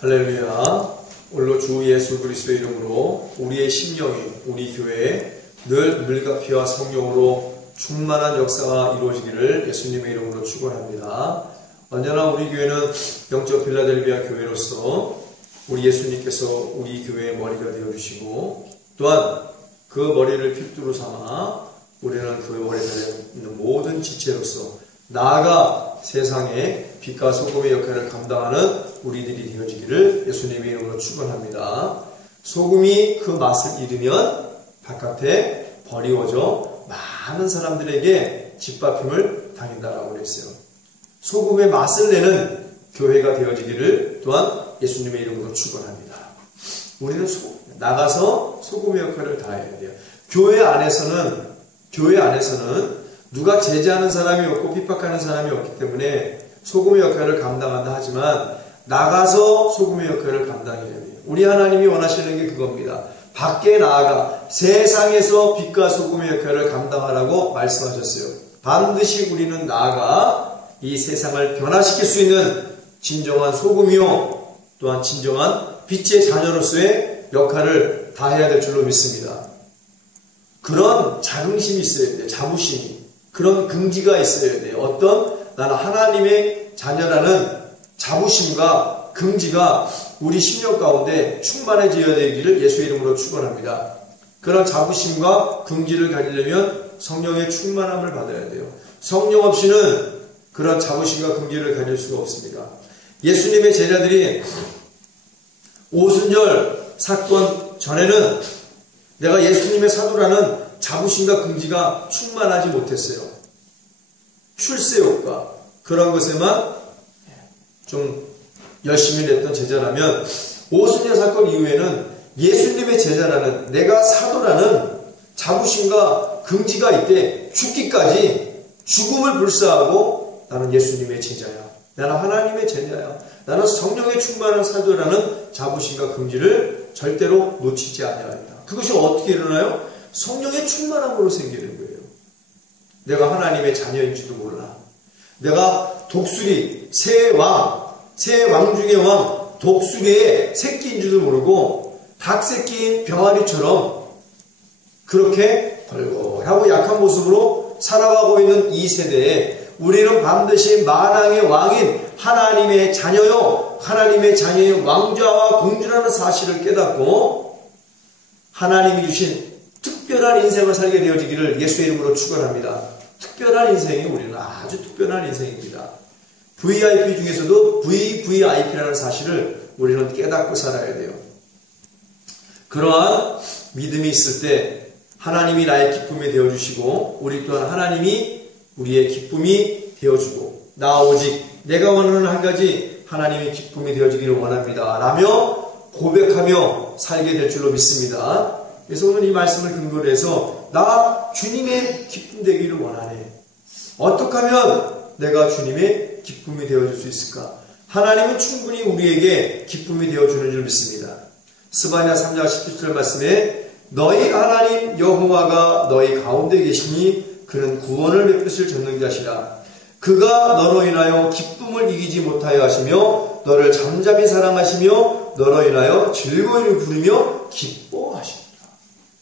할렐루야. 오늘로 주 예수 그리스도의 이름으로 우리의 심령이 우리 교회에 늘 물과 피와 성령으로 충만한 역사가 이루어지기를 예수님의 이름으로 축원합니다. 언제나 우리 교회는 영적 필라델비아 교회로서 우리 예수님께서 우리 교회의 머리가 되어주시고 또한 그 머리를 필두로 삼아 우리는 그 머리에 달려있는 모든 지체로서 나아가 세상에 빛과 소금의 역할을 감당하는 우리들이 되어지기를 예수님의 이름으로 축원합니다. 소금이 그 맛을 잃으면 바깥에 버리워져 많은 사람들에게 짓밟힘을 당한다라고 그랬어요. 소금의 맛을 내는 교회가 되어지기를 또한 예수님의 이름으로 축원합니다. 우리는 나가서 소금의 역할을 다해야 돼요. 교회 안에서는 누가 제재하는 사람이 없고 핍박하는 사람이 없기 때문에 소금의 역할을 감당한다 하지만 나가서 소금의 역할을 감당해야 돼요. 우리 하나님이 원하시는 게 그겁니다. 밖에 나아가 세상에서 빛과 소금의 역할을 감당하라고 말씀하셨어요. 반드시 우리는 나아가 이 세상을 변화시킬 수 있는 진정한 소금이요 또한 진정한 빛의 자녀로서의 역할을 다해야 될 줄로 믿습니다. 그런 자긍심이 있어야 돼요. 자부심이. 그런 긍지가 있어야 돼요. 어떤 나는 하나님의 자녀라는 자부심과 긍지가 우리 심령 가운데 충만해져야 되기를 예수의 이름으로 축원합니다. 그런 자부심과 긍지를 가지려면 성령의 충만함을 받아야 돼요. 성령 없이는 그런 자부심과 긍지를 가질 수가 없습니다. 예수님의 제자들이 오순절 사건 전에는 내가 예수님의 사도라는 자부심과 긍지가 충만하지 못했어요. 출세욕과 그런 것에만 좀 열심히 냈던 제자라면 오순절 사건 이후에는 예수님의 제자라는 내가 사도라는 자부심과 긍지가 있대 죽기까지 죽음을 불사하고 나는 예수님의 제자야. 나는 하나님의 제자야. 나는 성령의 충만한 사도라는 자부심과 긍지를 절대로 놓치지 않아야 합니다. 그것이 어떻게 일어나요? 성령의 충만함으로 생기는 거예요. 내가 하나님의 자녀인지도 몰라. 내가 독수리, 새 왕 중의 왕, 독수리의 새끼인 줄도 모르고 닭 새끼인 병아리처럼 그렇게 벌벌하고 약한 모습으로 살아가고 있는 이 세대에 우리는 반드시 만왕의 왕인 하나님의 자녀요, 하나님의 자녀의 왕자와 공주라는 사실을 깨닫고 하나님이 주신 특별한 인생을 살게 되어지기를 예수의 이름으로 축원합니다. 특별한 인생이 우리는 아주 특별한 인생입니다. VIP 중에서도 VVIP라는 사실을 우리는 깨닫고 살아야 돼요. 그러한 믿음이 있을 때 하나님이 나의 기쁨이 되어주시고 우리 또한 하나님이 우리의 기쁨이 되어주고 나 오직 내가 원하는 한 가지 하나님의 기쁨이 되어지기를 원합니다 라며 고백하며 살게 될 줄로 믿습니다. 그래서 오늘 이 말씀을 근거로 해서 나 주님의 기쁨 되기를 원하네. 어떻게 하면 내가 주님의 기쁨이 되어줄 수 있을까? 하나님은 충분히 우리에게 기쁨이 되어주는 줄 믿습니다. 스바냐 3장 17절 말씀에 너희 하나님 여호와가 너희 가운데 계시니 그는 구원을 베푸실 전능자시라. 그가 너로 인하여 기쁨을 이기지 못하여 하시며 너를 잠잠히 사랑하시며 너로 인하여 즐거이를 부르며 기뻐하시리라.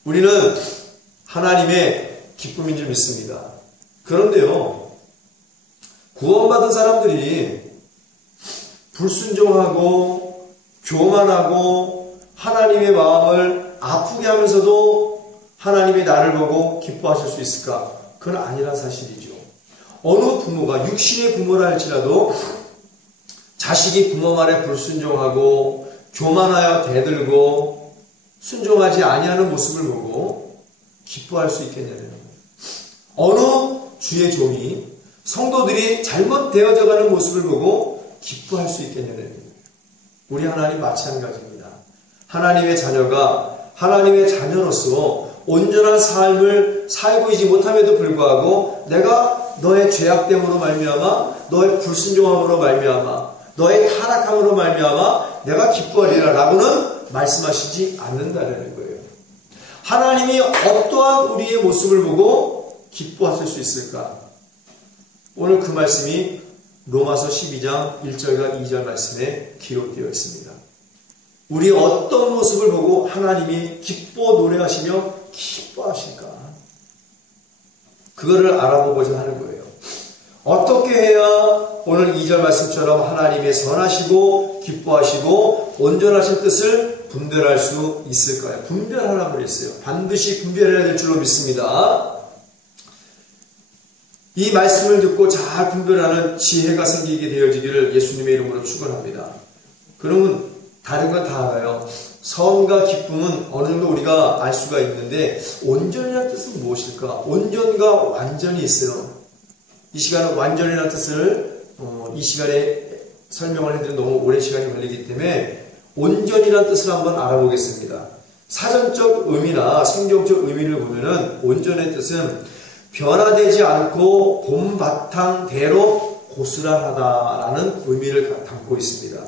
우리는 하나님의 기쁨인 줄 믿습니다. 그런데요, 구원받은 사람들이 불순종하고 교만하고 하나님의 마음을 아프게 하면서도 하나님이 나를 보고 기뻐하실 수 있을까? 그건 아니란 사실이죠. 어느 부모가 육신의 부모라 할지라도 자식이 부모 말에 불순종하고 교만하여 대들고 순종하지 아니하는 모습을 보고 기뻐할 수 있겠냐는 거예요. 어느 주의 종이 성도들이 잘못되어져 가는 모습을 보고 기뻐할 수 있겠냐는 거예요. 우리 하나님 마찬가지입니다. 하나님의 자녀가 하나님의 자녀로서 온전한 삶을 살고 있지 못함에도 불구하고 내가 너의 죄악됨으로 말미암아 너의 불순종함으로 말미암아 너의 타락함으로 말미암아 내가 기뻐하리라 라고는 말씀하시지 않는다는 거예요. 하나님이 어떠한 우리의 모습을 보고 기뻐하실 수 있을까? 오늘 그 말씀이 로마서 12장 1절과 2절 말씀에 기록되어 있습니다. 우리의 어떤 모습을 보고 하나님이 기뻐 노래하시며 기뻐하실까? 그거를 알아보고자 하는 거예요. 어떻게 해야 오늘 2절 말씀처럼 하나님의 선하시고 기뻐하시고 온전하신 뜻을 분별할 수 있을까요? 분별하라고 그랬어요. 반드시 분별해야 될 줄로 믿습니다. 이 말씀을 듣고 잘 분별하는 지혜가 생기게 되어지기를 예수님의 이름으로 축원합니다. 그러면 다른 건 다 알아요. 선과 기쁨은 어느 정도 우리가 알 수가 있는데 온전이라는 뜻은 무엇일까? 온전과 완전이 있어요. 이 시간은 완전이라는 뜻을 이 시간에 설명을 해드리면 너무 오랜 시간이 걸리기 때문에 온전이라는 뜻을 한번 알아보겠습니다. 사전적 의미나 성경적 의미를 보면은 온전의 뜻은 변화되지 않고 봄바탕대로 고스란하다라는 의미를 담고 있습니다.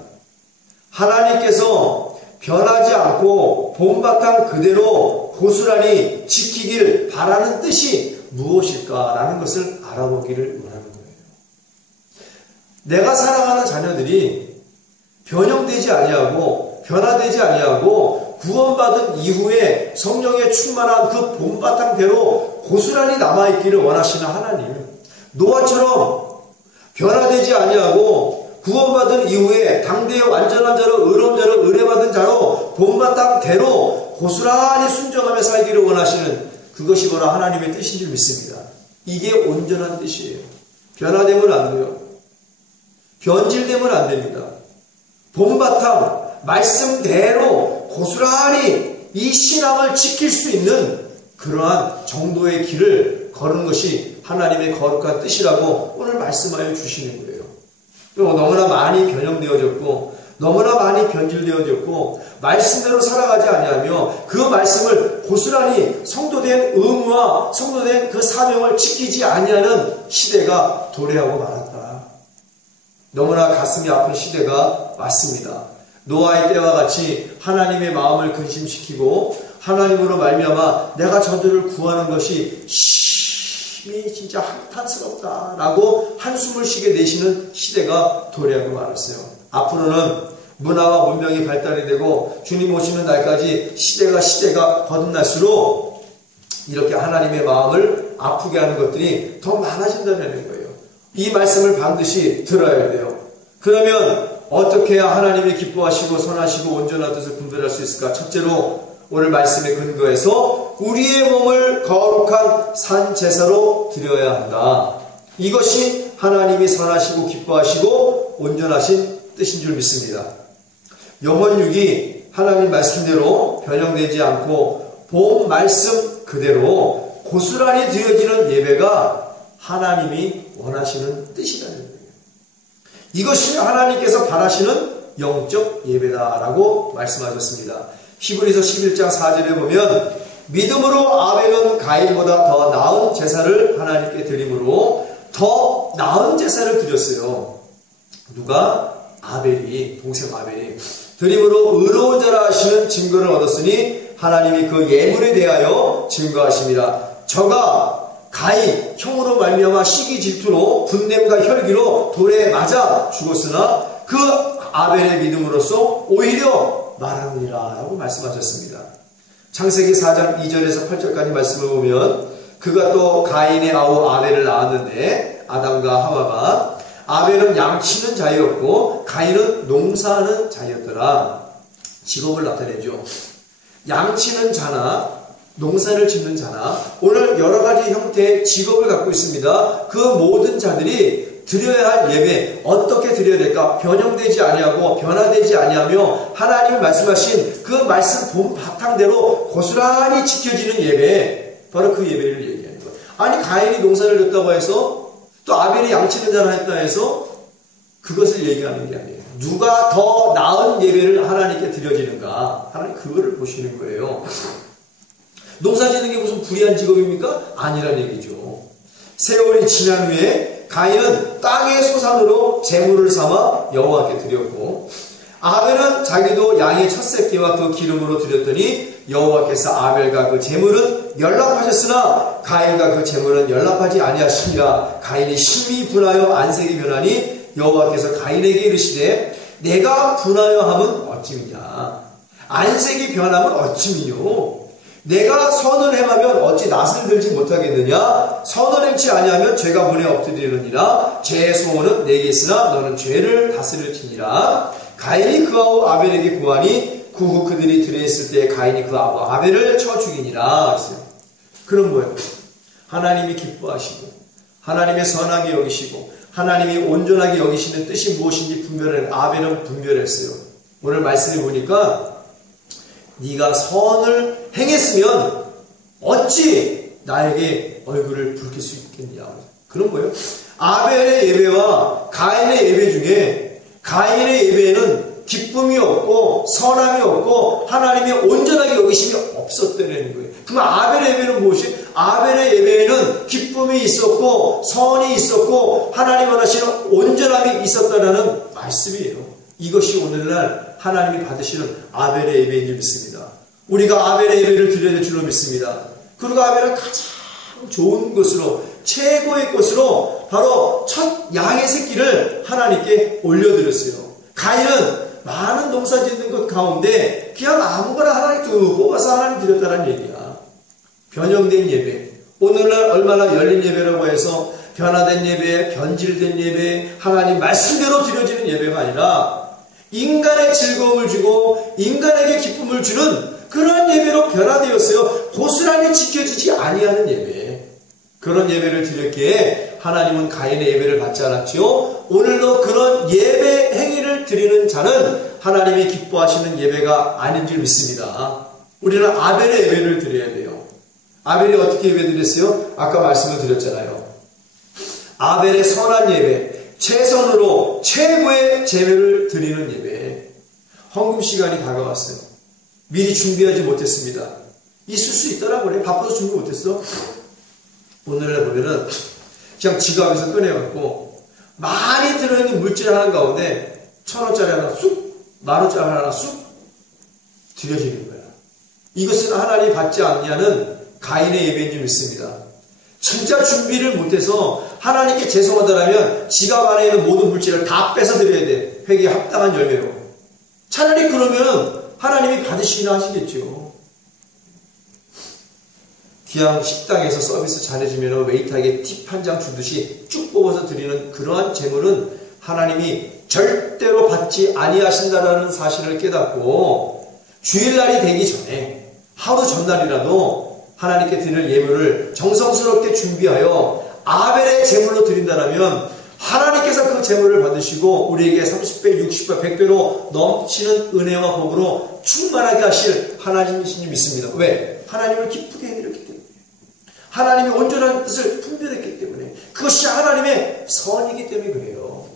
하나님께서 변하지 않고 봄바탕 그대로 고스란히 지키길 바라는 뜻이 무엇일까라는 것을 알아보기를 원하는 거예요. 내가 사랑하는 자녀들이 변형되지 아니하고 변화되지 아니하고 구원받은 이후에 성령의 충만한 그 봄바탕대로 고스란히 남아있기를 원하시는 하나님, 노아처럼 변화되지 아니하고 구원받은 이후에 당대의 완전한 자로 의로운 자로 의뢰받은 자로 봄바탕대로 고스란히 순종하며 살기를 원하시는 그것이 바로 하나님의 뜻인 줄 믿습니다. 이게 온전한 뜻이에요. 변화되면 안 돼요. 변질되면 안 됩니다. 봄바탕 말씀대로 고스란히 이 신앙을 지킬 수 있는 그러한 정도의 길을 걸은 것이 하나님의 거룩한 뜻이라고 오늘 말씀하여 주시는 거예요. 너무나 많이 변형되어졌고 너무나 많이 변질되어졌고 말씀대로 살아가지 아니하며 그 말씀을 고스란히 성도된 의무와 성도된 그 사명을 지키지 아니하는 시대가 도래하고 말았다. 너무나 가슴이 아픈 시대가 왔습니다. 노아의 때와 같이 하나님의 마음을 근심시키고 하나님으로 말미암아 내가 저들을 구하는 것이 심히 진짜 한탄스럽다라고 한숨을 쉬게 되시는 시대가 도래하고 말았어요. 앞으로는 문화와 문명이 발달이 되고 주님 오시는 날까지 시대가 거듭날수록 이렇게 하나님의 마음을 아프게 하는 것들이 더 많아진다는 거예요. 이 말씀을 반드시 들어야 돼요. 그러면 어떻게 해야 하나님이 기뻐하시고 선하시고 온전한 뜻을 분별할 수 있을까? 첫째로 오늘 말씀에 근거해서 우리의 몸을 거룩한 산 제사로 드려야 한다. 이것이 하나님이 선하시고 기뻐하시고 온전하신 뜻인 줄 믿습니다. 영혼육이 하나님 말씀대로 변형되지 않고 본 말씀 그대로 고스란히 드려지는 예배가 하나님이 원하시는 뜻이라는 거예요. 이것이 하나님께서 바라시는 영적 예배다라고 말씀하셨습니다. 히브리서 11장 4절에 보면 믿음으로 아벨은 가인보다 더 나은 제사를 하나님께 드림으로 더 나은 제사를 드렸어요. 누가? 아벨이, 동생 아벨이 드림으로 의로운 자라 하시는 증거를 얻었으니 하나님이 그 예물에 대하여 증거하십니다. 저가 가인 형으로 말미암아 시기 질투로 분냄과 혈기로 돌에 맞아 죽었으나 그 아벨의 믿음으로써 오히려 말하느니라 라고 말씀하셨습니다. 창세기 4장 2절에서 8절까지 말씀을 보면 그가 또 가인의 아우 아벨을 낳았는데 아담과 하와가 아벨은 양치는 자였고 가인은 농사하는 자였더라. 직업을 나타내죠. 양치는 자나 농사를 짓는 자나 오늘 여러 가지 형태의 직업을 갖고 있습니다. 그 모든 자들이 드려야 할 예배 어떻게 드려야 될까? 변형되지 아니하고 변화되지 아니하며 하나님이 말씀하신 그 말씀 본 바탕대로 고스란히 지켜지는 예배, 바로 그 예배를 얘기하는 거예요. 아니 가인이 농사를 졌다고 해서 또 아벨이 양치는 자라 했다 해서 그것을 얘기하는 게 아니에요. 누가 더 나은 예배를 하나님께 드려지는가? 하나님 그거를 보시는 거예요. 농사 짓는 게 무슨 불의한 직업입니까? 아니란 얘기죠. 세월이 지난 후에 가인은 땅의 소산으로 제물을 삼아 여호와께 드렸고 아벨은 자기도 양의 첫 새끼와 그 기름으로 드렸더니 여호와께서 아벨과 그 제물은 연락하셨으나 가인과 그 제물은 연락하지 아니하시니라. 가인이 심히 분하여 안색이 변하니 여호와께서 가인에게 이르시되 내가 분하여 함은 어찌미냐. 안색이 변하면 어찌미뇨. 내가 선을 행하면 어찌 낯을 들지 못하겠느냐. 선을 행치 아니하면 죄가 문에 엎드리느니라. 죄의 소원은 내게 있으나 너는 죄를 다스릴지니라. 가인이 그하고 아벨에게 구하니 그 후 그들이 들에 있을 때 가인이 그하고 아벨을 쳐 죽이니라 했어요. 그럼 뭐예요? 하나님이 기뻐하시고 하나님의 선하게 여기시고 하나님이 온전하게 여기시는 뜻이 무엇인지 분별한 아벨은 분별했어요. 오늘 말씀을 보니까 네가 선을 행했으면 어찌 나에게 얼굴을 붉힐 수 있겠냐. 그런 거예요. 아벨의 예배와 가인의 예배 중에 가인의 예배에는 기쁨이 없고 선함이 없고 하나님의 온전하게 여기심이 없었다는 거예요. 그럼 아벨의 예배는 무엇이? 아벨의 예배에는 기쁨이 있었고 선이 있었고 하나님 원하시는 온전함이 있었다라는 말씀이에요. 이것이 오늘날 하나님이 받으시는 아벨의 예배인 줄 믿습니다. 우리가 아벨의 예배를 드려야 될 줄로 믿습니다. 그리고 아벨은 가장 좋은 것으로 최고의 것으로 바로 첫 양의 새끼를 하나님께 올려드렸어요. 가인은 많은 농사 짓는 것 가운데 그냥 아무거나 하나님 뽑아서 하나님 드렸다는 얘기야. 변형된 예배. 오늘날 얼마나 열린 예배라고 해서 변화된 예배, 변질된 예배, 하나님 말씀대로 드려지는 예배가 아니라 인간의 즐거움을 주고 인간에게 기쁨을 주는 그런 예배로 변화되었어요. 고스란히 지켜지지 아니하는 예배. 그런 예배를 드렸기에 하나님은 가인의 예배를 받지 않았지요. 오늘도 그런 예배 행위를 드리는 자는 하나님이 기뻐하시는 예배가 아닌 줄 믿습니다. 우리는 아벨의 예배를 드려야 돼요. 아벨이 어떻게 예배 드렸어요? 아까 말씀을 드렸잖아요. 아벨의 선한 예배, 최선으로 최고의 제물을 드리는 예배. 헌금 시간이 다가왔어요. 미리 준비하지 못했습니다. 있을 수 있더라고. 그래. 바빠서 준비 못했어. 오늘날 보면은 그냥 지갑에서 꺼내갖고 많이 들어있는 물질 하나 가운데 1,000원짜리 하나 쑥, 10,000원짜리 하나 쑥 드려지는 거야. 이것은 하나님이 받지 않냐는 가인의 예배인 줄 믿습니다. 진짜 준비를 못해서 하나님께 죄송하다라면 지갑 안에 있는 모든 물질을 다 뺏어 드려야 돼. 회개에 합당한 열매로. 차라리 그러면 하나님이 받으시나 하시겠죠. 그냥 식당에서 서비스 잘해주면 웨이터에게 팁 한 장 주듯이 쭉 뽑아서 드리는 그러한 재물은 하나님이 절대로 받지 아니하신다라는 사실을 깨닫고 주일날이 되기 전에 하루 전날이라도 하나님께 드릴 예물을 정성스럽게 준비하여 아벨의 제물로 드린다라면 하나님께서 그 제물을 받으시고 우리에게 30배, 60배, 100배로 넘치는 은혜와 복으로 충만하게 하실 하나님이신 줄 믿습니다. 왜? 하나님을 기쁘게 해드렸기 때문에. 하나님이 온전한 뜻을 분별했기 때문에. 그것이 하나님의 선이기 때문에 그래요.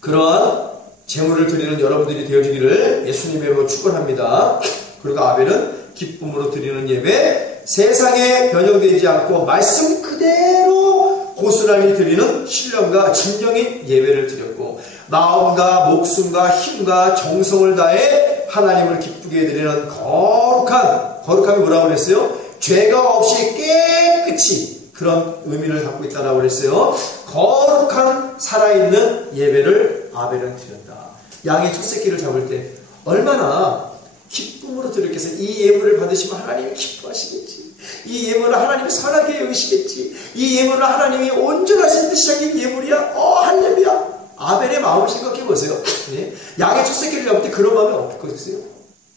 그러한 제물을 드리는 여러분들이 되어지기를 예수님의 이름으로 축원합니다. 그리고 아벨은 기쁨으로 드리는 예배, 세상에 변형되지 않고 말씀 그대로 고스란히 드리는 신령과 진정인 예배를 드렸고 마음과 목숨과 힘과 정성을 다해 하나님을 기쁘게 드리는 거룩함이 뭐라고 그랬어요? 죄가 없이 깨끗이 그런 의미를 갖고 있다고 그랬어요. 거룩한 살아있는 예배를 아벨은 드렸다. 양의 첫 새끼를 잡을 때 얼마나 기쁨으로 드렸겠어. 이 예물을 받으시면 하나님이 기뻐하시겠지. 이 예물을 하나님이 선하게 여기시겠지. 이 예물을 하나님이 온전하신 뜻이 생긴 예물이야. 할렐루야. 아벨의 마음을 생각해 보세요. 네? 양의 첫 새끼를 잡을 때 그런 마음이 없겠어요.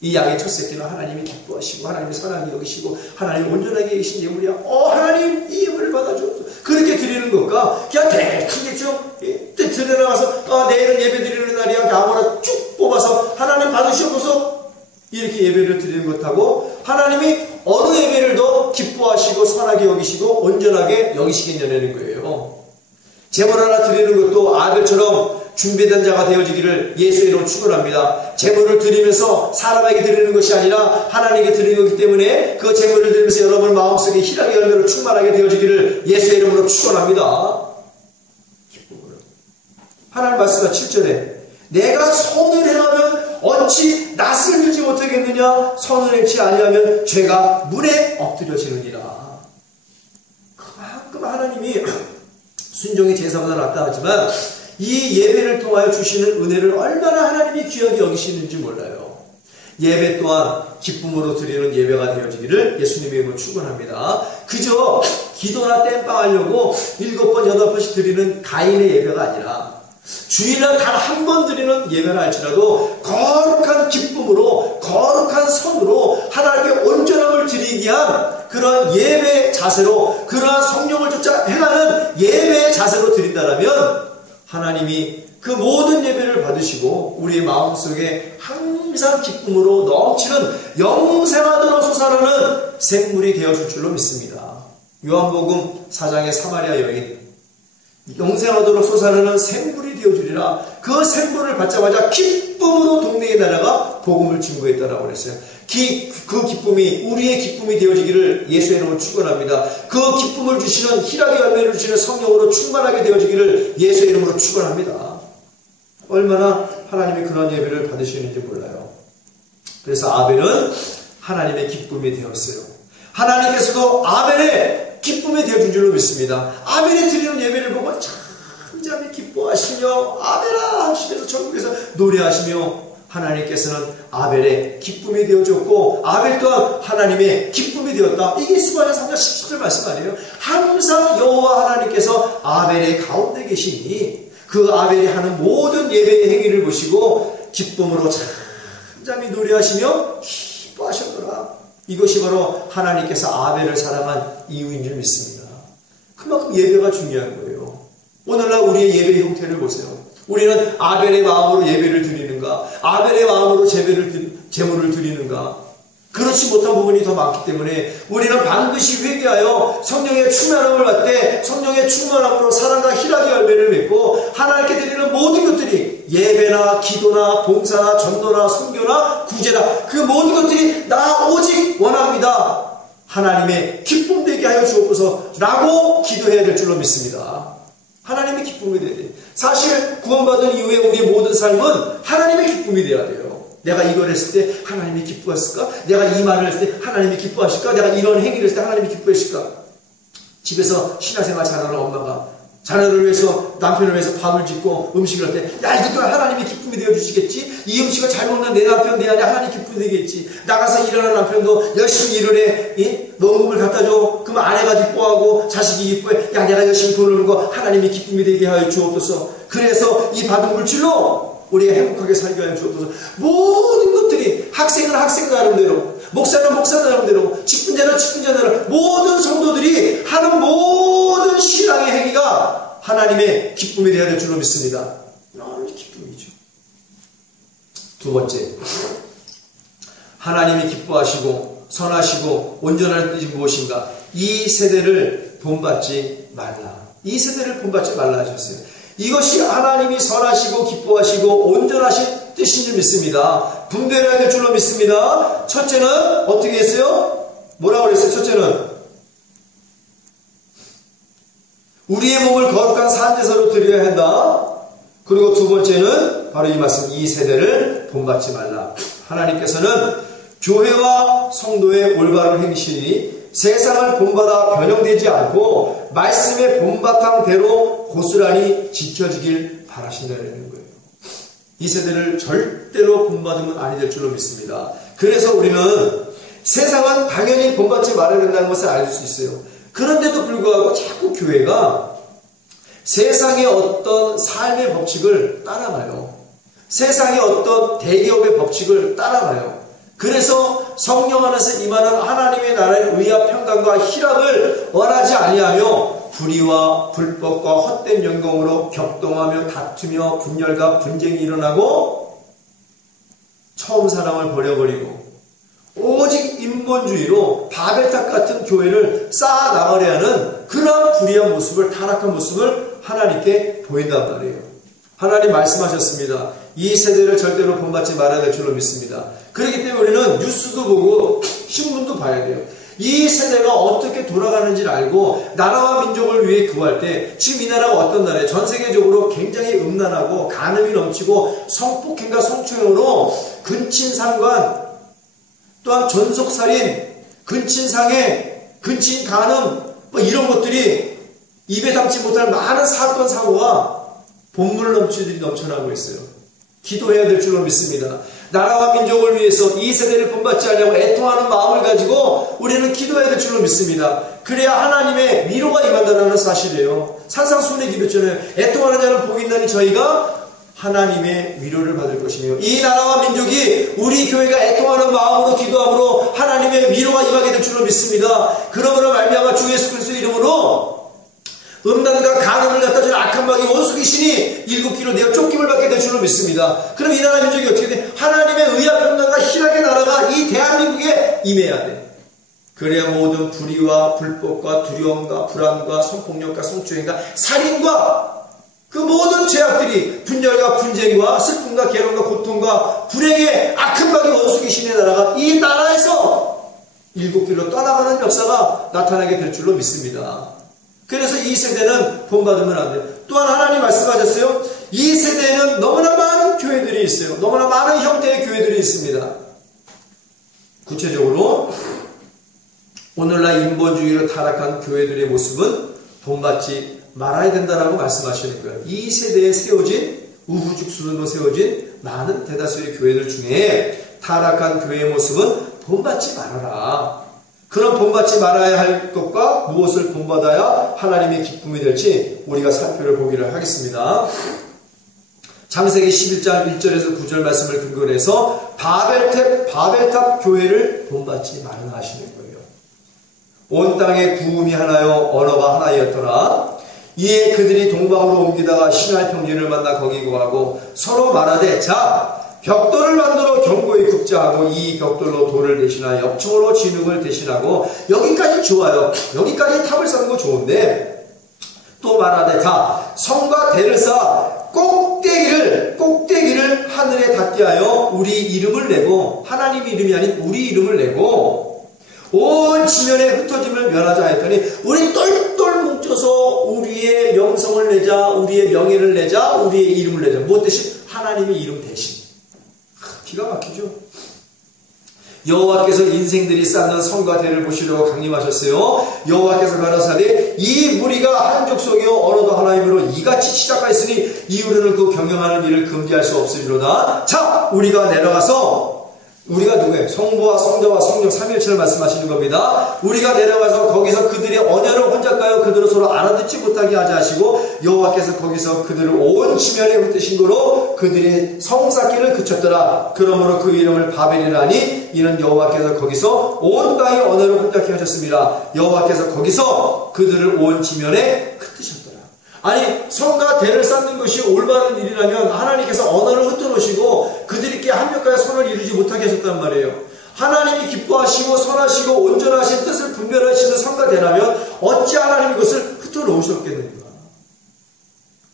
이 양의 첫 새끼는 하나님이 기뻐하시고 하나님이 선하게 여기시고 하나님이 온전하게 여기신 예물이야. 하나님 이 예물을 받아줘. 그렇게 드리는 것과 그냥 대충 들여나가서 내일은 예배 드리는 날이야. 아무나 쭉 뽑아서 하나님 받으셔서 이렇게 예배를 드리는 것하고 하나님이 어느 예배를 더 기뻐하시고 선하게 여기시고 온전하게 여기시겠냐는 거예요. 제물 하나 드리는 것도 아벨처럼 준비된 자가 되어지기를 예수의 이름으로 축원합니다. 제물을 드리면서 사람에게 드리는 것이 아니라 하나님께 드리는 것이기 때문에 그 제물을 드리면서 여러분 마음속에 희락의 열매로 충만하게 되어지기를 예수의 이름으로 축원합니다. 하나님 말씀과 7절에 내가 선을 행하면 어찌 낯을 들지 못하겠느냐. 선을 행치 아니하면 죄가 문에 엎드려지느니라. 그만큼 하나님이 순종의 제사보다 낫다 하지만 이 예배를 통하여 주시는 은혜를 얼마나 하나님이 귀하게 여기시는지 몰라요. 예배 또한 기쁨으로 드리는 예배가 되어지기를 예수님의 이름으로 축원합니다. 그저 기도나 땜빵 하려고 7번, 8번씩 드리는 가인의 예배가 아니라 주일에 단 한 번 드리는 예배라 할지라도 거룩한 기쁨으로 거룩한 선으로 하나님께 온전함을 드리기 위한 그러한 예배 자세로 그러한 성령을 쫓아 행하는 예배 자세로 드린다라면 하나님이 그 모든 예배를 받으시고 우리의 마음속에 항상 기쁨으로 넘치는 영생하도록 솟아나는 생물이 되어줄 줄로 믿습니다. 요한복음 4장의 사마리아 여인, 영생하도록 솟아나는 생물이 되어주리라. 그 생물을 받자마자 기쁨으로 동네에 나라가 복음을 증거했다라고 그랬어요. 그 기쁨이 우리의 기쁨이 되어지기를 예수의 이름으로 축원합니다. 그 기쁨을 주시는 희락의 열매를 주시는 성령으로 충만하게 되어지기를 예수의 이름으로 축원합니다. 얼마나 하나님이 그런 예배를 받으시는지 몰라요. 그래서 아벨은 하나님의 기쁨이 되었어요. 하나님께서도 아벨의 기쁨이 되어준 줄로 믿습니다. 아벨이 드리는 예배를 보고 잠잠히 기뻐하시며 아벨아 하시면서 천국에서 노래하시며 하나님께서는 아벨의 기쁨이 되어줬고 아벨 또한 하나님의 기쁨이 되었다. 이게 스바냐 3장 17절 말씀 아니에요? 항상 여호와 하나님께서 아벨의 가운데 계시니 그 아벨이 하는 모든 예배의 행위를 보시고 기쁨으로 잠잠히 노래하시며 기뻐하셨더라. 이것이 바로 하나님께서 아벨을 사랑한 이유인 줄 믿습니다. 그만큼 예배가 중요한 거예요. 오늘날 우리의 예배 형태를 보세요. 우리는 아벨의 마음으로 예배를 드리는가? 아벨의 마음으로 제물을 드리는가? 그렇지 못한 부분이 더 많기 때문에 우리는 반드시 회개하여 성령의 충만함을 받되 성령의 충만함으로 사랑과 희락의 열매를 맺고 하나님께 드리는 모든 것들이 예배나 기도나 봉사나 전도나 선교나 구제나 그 모든 것들이 나 오직 원합니다. 하나님의 기쁨 되게 하여 주옵소서 라고 기도해야 될 줄로 믿습니다. 하나님의 기쁨이 돼야 돼요. 사실 구원받은 이후에 우리의 모든 삶은 하나님의 기쁨이 돼야 돼요. 내가 이걸 했을 때 하나님이 기뻐하실까? 내가 이 말을 했을 때 하나님이 기뻐하실까? 내가 이런 행위를 했을 때 하나님이 기뻐하실까? 집에서 신앙생활 잘하는 엄마가 자녀를 위해서 남편을 위해서 밥을 짓고 음식을 할 때 야 이것도 하나님이 기쁨이 되어주시겠지? 이 음식을 잘 먹는 내 남편 내 안에 하나님 기쁨이 되겠지? 나가서 일하는 남편도 열심히 일을 해 원금을 갖다 줘. 그러면 아내가 기뻐하고 자식이 기뻐해. 야 내가 열심히 돈을 벌고 하나님이 기쁨이 되게 하여 주옵소서. 그래서 이 받은 물질로 우리가 행복하게 살게 하여 주옵소서. 모든 것들이 학생은 학생 나름대로 목사는 목사 나름대로 직분자는 직분자대로 모든 성도들이 하는 모든 신앙의 행위가 하나님의 기쁨이 되어야 될 줄로 믿습니다. 하나님의 기쁨이죠. 두 번째, 하나님이 기뻐하시고 선하시고 온전한 뜻이 무엇인가? 이 세대를 본받지 말라. 이 세대를 본받지 말라 하셨어요. 이것이 하나님이 선하시고 기뻐하시고 온전하신 뜻인 줄 믿습니다. 분별해야 될 줄로 믿습니다. 첫째는 어떻게 했어요? 뭐라고 그랬어요? 첫째는 우리의 몸을 거룩한 산제사로 드려야 한다. 그리고 두 번째는 바로 이 말씀, 이 세대를 본받지 말라. 하나님께서는 교회와 성도의 올바른 행실이 세상을 본받아 변형되지 않고 말씀의 본바탕대로 고스란히 지켜지길 바라신다는 거예요. 이 세대를 절대로 본받으면 아니 될 줄로 믿습니다. 그래서 우리는 세상은 당연히 본받지 말아야 된다는 것을 알 수 있어요. 그런데도 불구하고 자꾸 교회가 세상의 어떤 삶의 법칙을 따라가요. 세상의 어떤 대기업의 법칙을 따라가요. 그래서 성령 안에서 임하는 하나님의 나라의 의와 평강과 희락을 원하지 아니하며 불의와 불법과 헛된 영광으로 격동하며 다투며 분열과 분쟁이 일어나고 처음 사랑을 버려버리고 오직 인본주의로 바벨탑 같은 교회를 쌓아 나가려 하는 그러한 불의한 모습을, 타락한 모습을 하나님께 보인단 말이에요. 하나님 말씀하셨습니다. 이 세대를 절대로 본받지 말아야 될 줄로 믿습니다. 그렇기 때문에 우리는 뉴스도 보고 신문도 봐야 돼요. 이 세대가 어떻게 돌아가는지를 알고 나라와 민족을 위해 구할 때 지금 이 나라가 어떤 나라예요? 전 세계적으로 굉장히 음란하고 간음이 넘치고 성폭행과 성추행으로 근친상간 또한 전속살인, 근친상해, 근친간음 뭐 이런 것들이 입에 담지 못할 많은 사건 사고가 본물 넘치들이 넘쳐나고 있어요. 기도해야 될 줄로 믿습니다. 나라와 민족을 위해서 이 세대를 본받지 않으려고 애통하는 마음을 가지고 우리는 기도해야 될 줄로 믿습니다. 그래야 하나님의 위로가 임한다는 사실이에요. 산상수훈에 기도했잖아요. 애통하는 자는 복이 있나니 저희가 하나님의 위로를 받을 것이며, 이 나라와 민족이 우리 교회가 애통하는 마음으로 기도함으로 하나님의 위로가 임하게 될 줄로 믿습니다. 그러므로 말미암아 주 예수 그리스도의 이름으로 음란과 간음을 갖다 주는 악한 마귀 원수 귀신이 일곱 귀로 내어 쫓김을 받게 될 줄로 믿습니다. 그럼 이 나라 민족이 어떻게 돼? 하나님의 의와 평강과 희락의 나라가 이 대한민국에 임해야 돼. 그래야 모든 불의와 불법과 두려움과 불안과 성폭력과 성추행과 살인과 그 모든 죄악들이, 분열과 분쟁과 슬픔과 괴로움과 고통과 불행의 악한 마귀 원수 귀신의 나라가 이 나라에서 일곱 길로 떠나가는 역사가 나타나게 될 줄로 믿습니다. 그래서 이 세대는 본받으면 안 돼요. 또한 하나님 말씀하셨어요. 이 세대에는 너무나 많은 교회들이 있어요. 너무나 많은 형태의 교회들이 있습니다. 구체적으로 오늘날 인본주의로 타락한 교회들의 모습은 본받지 말아야 된다라고 말씀하시는 거예요. 이 세대에 세워진, 우후죽순으로 세워진 많은 대다수의 교회들 중에 타락한 교회의 모습은 본받지 말아라. 그런 본받지 말아야 할 것과 무엇을 본받아야 하나님의 기쁨이 될지 우리가 살펴보기를 하겠습니다. 창세기 11장 1절에서 9절 말씀을 근거로 해서 바벨탑 교회를 본받지 말아야 하시는 거예요. 온 땅에 구음이 하나요 언어가 하나였더라. 이에 그들이 동방으로 옮기다가 신할 평지를 만나 거기 거하고 서로 말하되 자 벽돌을 만들어 견고히 굽자하고 이 벽돌로 돌을 대신하여 엽청으로 진흙을 대신하고. 여기까지 좋아요. 여기까지 탑을 쌓는 거 좋은데 또 말하되 자 성과 대를 쌓아 꼭대기를 하늘에 닿게 하여 우리 이름을 내고, 하나님 이름이 아닌 우리 이름을 내고 온 지면에 흩어짐을 면하자 했더니 우리 똘똘 뭉쳐서 우리의 명성을 내자, 우리의 명예를 내자, 우리의 이름을 내자. 무엇 대신? 하나님의 이름 대신. 기가 막히죠. 여호와께서 인생들이 쌓는 성과 대를 보시려고 강림하셨어요. 여호와께서 가라사대 이 무리가 한 족속이요 언어도 하나이므로 이같이 시작하였으니 이후로는 그 경영하는 일을 금지할 수 없으리로다. 자 우리가 내려가서, 우리가 누구예요? 성부와 성자와 성령 삼위일체를 말씀하시는 겁니다. 우리가 내려가서 거기서 그들의 언어를 혼잡하여 그들을 서로 알아듣지 못하게 하자 하시고, 여호와께서 거기서 그들을 온 지면에 흩으신 거로 그들의 성쌓기를 그쳤더라. 그러므로 그 이름을 바벨이라 하니 이는 여호와께서 거기서 온 땅의 언어를 혼잡케 하셨습니다. 여호와께서 거기서 그들을 온 지면에 흩으셨더라. 아니 성과 대를 쌓는 것이 올바른 일이라면 하나님께서 언어를 흩어놓으시고 그들에게 합력하여 선을 이루지 못하게 하셨단 말이에요. 하나님이 기뻐하시고 선하시고 온전하신 뜻을 분별하시는 성과 대라면 어찌 하나님이 그것을 흩어놓으셨겠는가.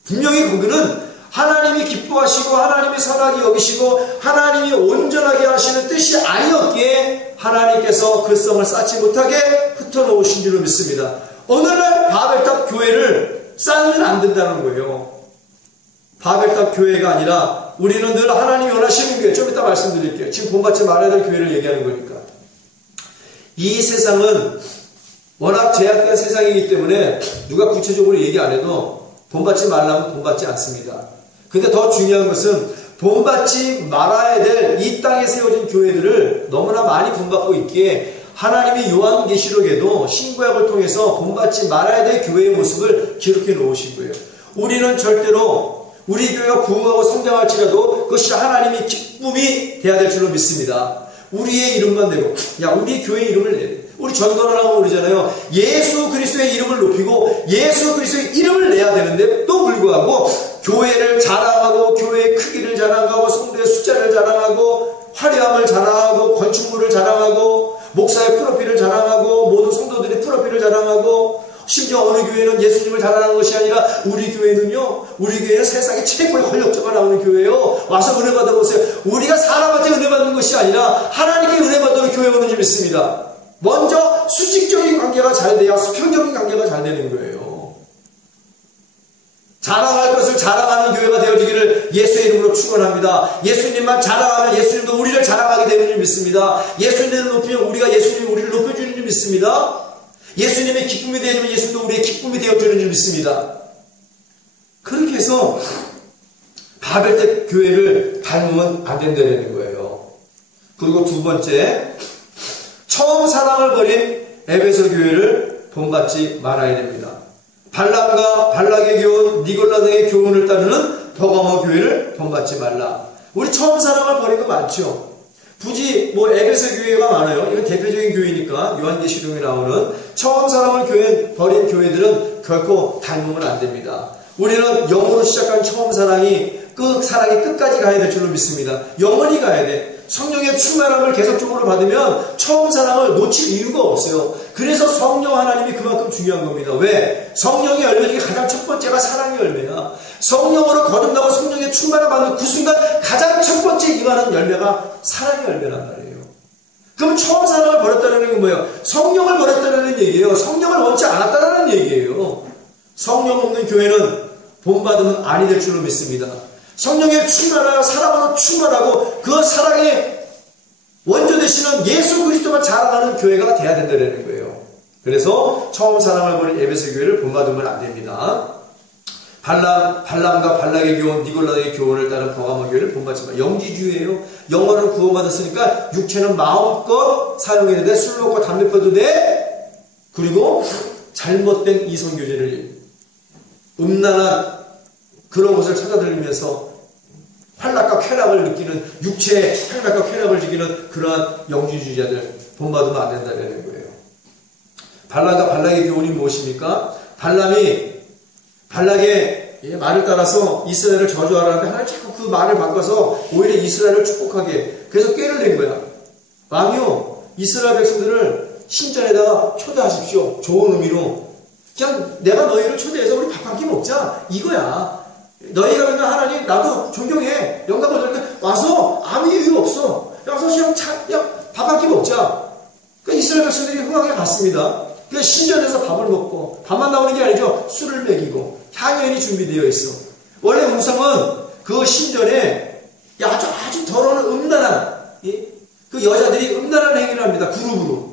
분명히 거기는 하나님이 기뻐하시고 하나님이 선하게 여기시고 하나님이 온전하게 하시는 뜻이 아니었기에 하나님께서 그 성을 쌓지 못하게 흩어놓으신 줄로 믿습니다. 오늘날 바벨탑 교회를 쌓으면 안 된다는 거예요. 바벨탑 교회가 아니라 우리는 늘 하나님이 원하시는 교회, 좀 이따 말씀드릴게요. 지금 본받지 말아야 될 교회를 얘기하는 거니까. 이 세상은 워낙 제약된 세상이기 때문에 누가 구체적으로 얘기 안 해도 본받지 말라면 본받지 않습니다. 근데 더 중요한 것은 본받지 말아야 될 이 땅에 세워진 교회들을 너무나 많이 본받고 있기에 하나님이 요한계시록에도 신구약을 통해서 본받지 말아야 될 교회의 모습을 기록해 놓으신 거예요. 우리는 절대로 우리 교회가 부흥하고 성장할지라도 그것이 하나님의 기쁨이 돼야 될 줄로 믿습니다. 우리의 이름만 내고, 야 우리 교회 이름을 내. 우리 전도를 하고 그러잖아요. 예수 그리스도의 이름을 높이고 예수 그리스도의 이름을 내야 되는데 또 불구하고 교회를 자랑하고 교회의 크기를 자랑하고 성도의 숫자를 자랑하고 화려함을 자랑하고 건축물을 자랑하고 목사의 프로필을 자랑하고 모든 성도들의 프로필을 자랑하고, 심지어 어느 교회는 예수님을 자랑하는 것이 아니라 우리 교회는요, 우리 교회는 세상에 최고의 권력자가 나오는 교회예요. 와서 은혜 받아보세요. 우리가 사람한테 은혜 받는 것이 아니라 하나님께 은혜 받도록 교회 오는 줄 믿습니다. 먼저 수직적인 관계가 잘 돼야 수평적인 관계가 잘 되는 거예요. 자랑할 것을 자랑하는 교회가 되어지기를 예수의 이름으로 축원합니다. 예수님만 자랑하면 예수님도 우리를 자랑하게 되는 줄 믿습니다. 예수님을 높이면 우리가 예수님이 우리를 높여주는 줄 믿습니다. 예수님의 기쁨이 되어주면 예수님도 우리의 기쁨이 되어주는 줄 믿습니다. 그렇게 해서 바벨 교회를 닮으면 안 된다는 거예요. 그리고 두 번째, 처음 사랑을 버린 에베소 교회를 본받지 말아야 됩니다. 발람과 발락의 교훈, 니골라 등의 교훈을 따르는 버가모 교회를 본받지 말라. 우리 처음 사랑을 버린 거 많죠. 굳이 에베소 교회가 많아요. 이건 대표적인 교회니까 요한계시록에 나오는 처음 사랑을 버린 교회들은 결코 닮으면 안 됩니다. 우리는 영으로 시작한 처음 사랑이 그 사랑이 끝까지 가야 될 줄로 믿습니다. 영원히 가야 돼. 성령의 충만함을 계속적으로 받으면 처음 사랑을 놓칠 이유가 없어요. 그래서 성령 하나님이 그만큼 중요한 겁니다. 왜? 성령의 열매 중에 가장 첫 번째가 사랑의 열매야. 성령으로 거듭나고 성령의 충만함을 받는 그 순간 가장 첫 번째 임하는 열매가 사랑의 열매란 말이에요. 그럼 처음 사랑을 버렸다는 건 뭐예요? 성령을 버렸다는 얘기예요. 성령을 원치 않았다는 얘기예요. 성령 없는 교회는 본받으면 아니 될 줄로 믿습니다. 성령에 충만하여 사랑으로 충만하고 그 사랑의 원조 되시는 예수 그리스도만 자랑하는 교회가 돼야 된다는 거예요. 그래서 처음 사랑을 버린 에베소 교회를 본받으면 안 됩니다. 발람과 발락의 교훈, 니골라의 교훈을 따른 버가모 교회를 본받지 마. 영지주의예요. 영어를 구원받았으니까 육체는 마음껏 사용해도 돼. 술 먹고 담배 펴도 돼. 그리고 잘못된 이성교제를 음란한 그런 것을 찾아들면서 활락과 쾌락을 느끼는 육체의 활락과 쾌락을 즐기는 그러한 영지주의자들 본받으면 안 된다는 거예요. 발람과 발락의 교훈이 무엇입니까? 발람이 발락의 말을 따라서 이스라엘을 저주하라는데 하나님 자꾸 그 말을 바꿔서 오히려 이스라엘을 축복하게 그래서 꾀를 낸 거야. 왕이요 이스라엘 백성들을 신전에다가 초대하십시오. 좋은 의미로 그냥 내가 너희를 초대해서 우리 밥 한 끼 먹자 이거야. 너희가 믿는 하나님 나도 존경해. 영광을 돌리니까 와서 아무 이유 없어. 와서 그냥 밥 한 끼 먹자. 그러니까 이스라엘 백성들이 흥하게 갔습니다. 그래서 신전에서 밥을 먹고 밥만 나오는 게 아니죠. 술을 먹이고 향연이 준비되어 있어. 원래 우상은 그 신전에 아주 더러운 음란한 그 여자들이 음란한 행위를 합니다. 그룹으로.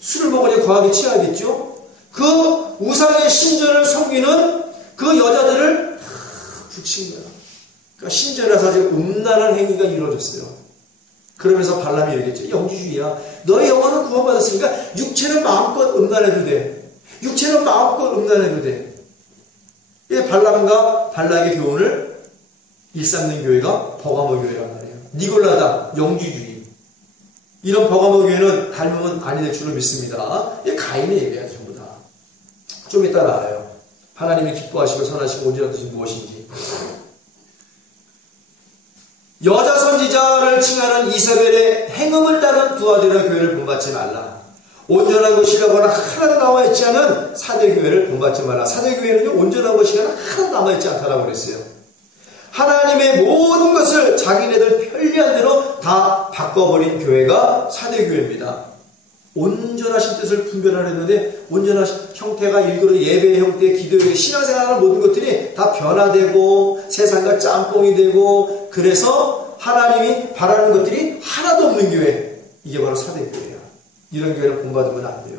술을 먹으니 과하게 취하겠죠. 그 우상의 신전을 섬기는 그 여자들을 붙인 거야. 그러니까 신전에서 아주 음란한 행위가 이루어졌어요. 그러면서 발람이 얘기했죠. 영지주의야. 너의 영혼은 구원받았으니까 육체는 마음껏 음란해도 돼. 육체는 마음껏 음란해도 돼. 이 발람과 발락의 교훈을 일삼는 교회가 버가모 교회란 말이에요. 니골라다 영지주의. 이런 버가모 교회는 닮으면 아니 될 줄로 믿습니다. 이 가인의 예배야 전부 다. 좀 이따 나와요. 하나님이 기뻐하시고 선하시고 온전한 뜻이 무엇인지. 여자 선지자를 칭하는 이사벨의 행음을 따른 두아디라 교회를 본받지 말라. 온전한 것이라거나 하나도 남아있지 않은 사대교회를 본받지 말라. 사대교회는요 온전한 것이라거나 하나도 남아있지 않다라고 그랬어요. 하나님의 모든 것을 자기네들 편리한 대로 다 바꿔버린 교회가 사대교회입니다. 온전하신 뜻을 분별하려는데 온전하신 형태가 일그러 예배의 형태, 기도의 신앙생활하는 모든 것들이 다 변화되고 세상과 짬뽕이 되고 그래서 하나님이 바라는 것들이 하나도 없는 교회. 이게 바로 사대교회예요. 이런 교회를 본받으면 안 돼요.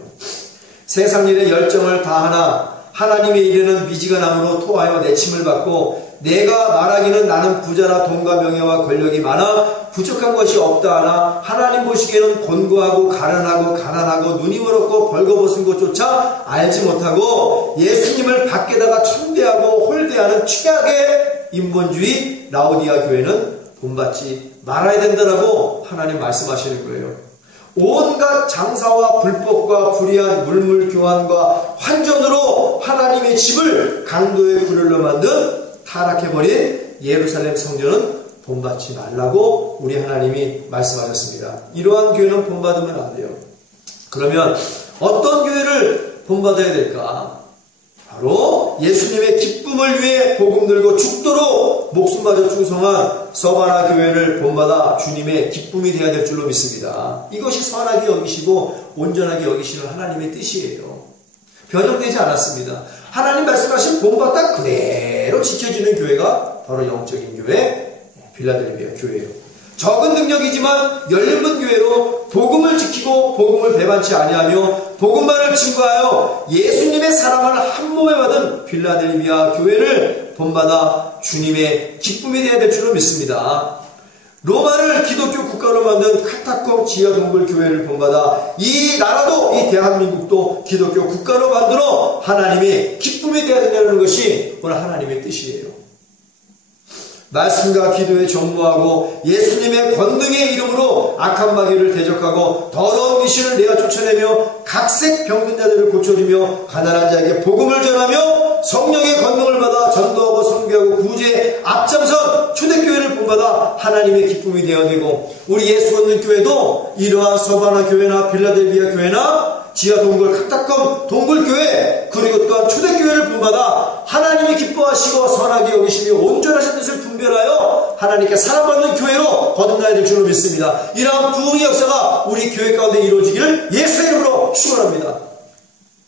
세상 일에 열정을 다하나 하나님의 일에는 미지근함으로 토하여 내침을 받고 내가 말하기는 나는 부자라 돈과 명예와 권력이 많아 부족한 것이 없다 하나 하나님 보시기에는 곤고하고 가련하고 가난하고 눈이 멀었고 벌거벗은 것조차 알지 못하고 예수님을 밖에다가 천대하고 홀대하는 최악의 인본주의 라오디아 교회는 본받지 말아야 된다라고 하나님 말씀하시는 거예요. 온갖 장사와 불법과 불의한 물물 교환과 환전으로 하나님의 집을 강도의 굴혈로 만든 타락해버린 예루살렘 성전은 본받지 말라고 우리 하나님이 말씀하셨습니다. 이러한 교회는 본받으면 안 돼요. 그러면 어떤 교회를 본받아야 될까? 바로 예수님의 기쁨을 위해 복음 들고 죽도록 목숨마저 충성한 서바나 교회를 본받아 주님의 기쁨이 되어야 될 줄로 믿습니다. 이것이 선하게 여기시고 온전하게 여기시는 하나님의 뜻이에요. 변형되지 않았습니다. 하나님 말씀하신 본받아 그대로 지켜지는 교회가 바로 영적인 교회, 빌라델비아 교회예요. 적은 능력이지만 열린 교회로 복음을 지키고 복음을 배반치 아니하며 복음만을 증거하여 예수님의 사랑을 한 몸에 받은 빌라델비아 교회를 본받아 주님의 기쁨이 되어야 될 줄로 믿습니다. 로마를 기독교 국가로 만든 카타콤 지하 동굴 교회를 본받아 이 나라도, 이 대한민국도 기독교 국가로 만들어 하나님의 기쁨이 되어야 된다는 것이 오늘 하나님의 뜻이에요. 말씀과 기도에 전무하고 예수님의 권능의 이름으로 악한 마귀를 대적하고 더러운 귀신을 내어 쫓아내며 각색 병든 자들을 고쳐주며 가난한 자에게 복음을 전하며 성령의 권능을 받아 전도하고 선교하고 구제에 앞장선 초대교회를 본받아 하나님의 기쁨이 되어야 되고, 우리 예수 얻는 교회도 이러한 서바나 교회나 빌라델비아 교회나 지하 동굴 카타콤 동굴 교회, 그리고 또한 초대교회를 본받아 하나님이 기뻐하시고 선하게 여기시며 온전하신 뜻을 분별하여 하나님께 사랑받는 교회로 거듭나야 될 줄로 믿습니다. 이러한 부흥의 역사가 우리 교회 가운데 이루어지기를 예수의 이름으로 축원합니다.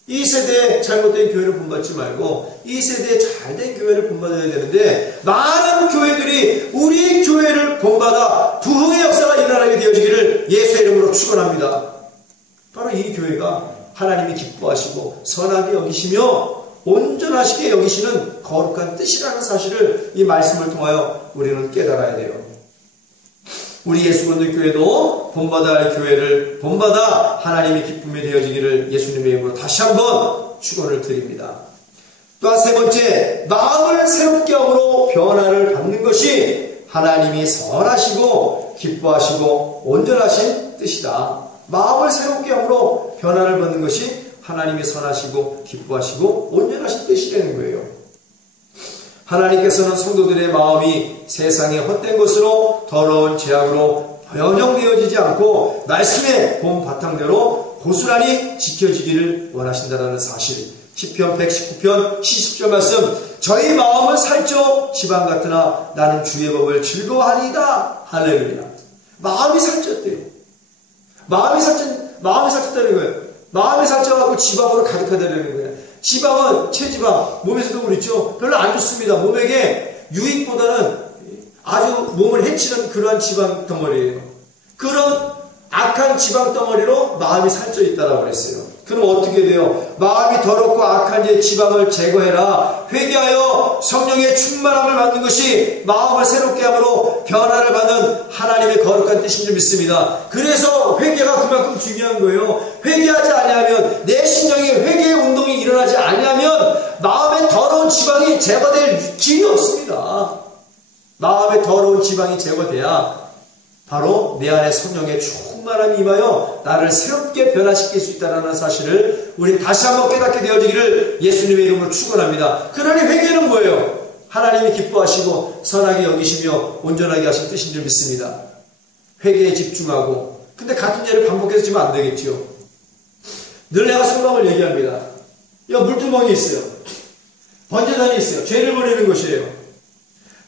이 세대에 잘못된 교회를 본받지 말고 이 세대에 잘된 교회를 본받아야 되는데, 많은 교회들이 우리 교회를 본받아 부흥의 역사가 일어나게 되어지기를 예수의 이름으로 축원합니다. 바로 이 교회가 하나님이 기뻐하시고 선하게 여기시며 온전하시게 여기시는 거룩한 뜻이라는 사실을 이 말씀을 통하여 우리는 깨달아야 돼요. 우리 예수 믿는 교회도 본받아야 할 교회를 본받아 하나님의 기쁨이 되어지기를 예수님의 이름으로 다시 한번 축원을 드립니다. 또한 세 번째, 마음을 새롭게 함으로 변화를 받는 것이 하나님이 선하시고 기뻐하시고 온전하신 뜻이다. 마음을 새롭게 함으로 변화를 받는 것이 하나님이 선하시고 기뻐하시고 온전하신 뜻이라는 거예요. 하나님께서는 성도들의 마음이 세상의 헛된 것으로 더러운 죄악으로 변형되어지지 않고 말씀의 본 바탕대로 고스란히 지켜지기를 원하신다는 사실. 시편 119편 70절 말씀, 저희 마음은 살쪄 지방 같으나 나는 주의 법을 즐거워하리이다. 할렐루야. 마음이 살쪘대요. 마음이 살쪘다는 거예요. 마음이 살쪄갖고 지방으로 가득하다는 거예요. 지방은 체지방, 몸에서도 그렇죠. 별로 안 좋습니다. 몸에게 유익보다는 아주 몸을 해치는 그러한 지방 덩어리예요. 그런 악한 지방 덩어리로 마음이 살쪄 있다라고 그랬어요. 그럼 어떻게 돼요? 마음이 더럽고 악한 제 지방을 제거해라. 회개하여 성령의 충만함을 받는 것이 마음을 새롭게 함으로 변화를 받는 하나님의 거룩한 뜻인 줄 믿습니다. 그래서 회개가 그만큼 중요한 거예요. 회개하지 않으면, 내 심령에 회개의 운동이 일어나지 않으면 마음의 더러운 지방이 제거될 길이 없습니다. 마음의 더러운 지방이 제거돼야 바로 내 안에 성령의 충만함이 임하여 나를 새롭게 변화시킬 수 있다는 사실을 우리 다시 한번 깨닫게 되어지기를 예수님의 이름으로 축원합니다. 그러니 회개는 뭐예요? 하나님이 기뻐하시고 선하게 여기시며 온전하게 하신 뜻인 줄 믿습니다. 회개에 집중하고, 근데 같은 죄를 반복해서 지면 안 되겠죠. 늘 내가 소망을 얘기합니다. 물두멍이 있어요. 번제단이 있어요. 죄를 버리는 것이에요.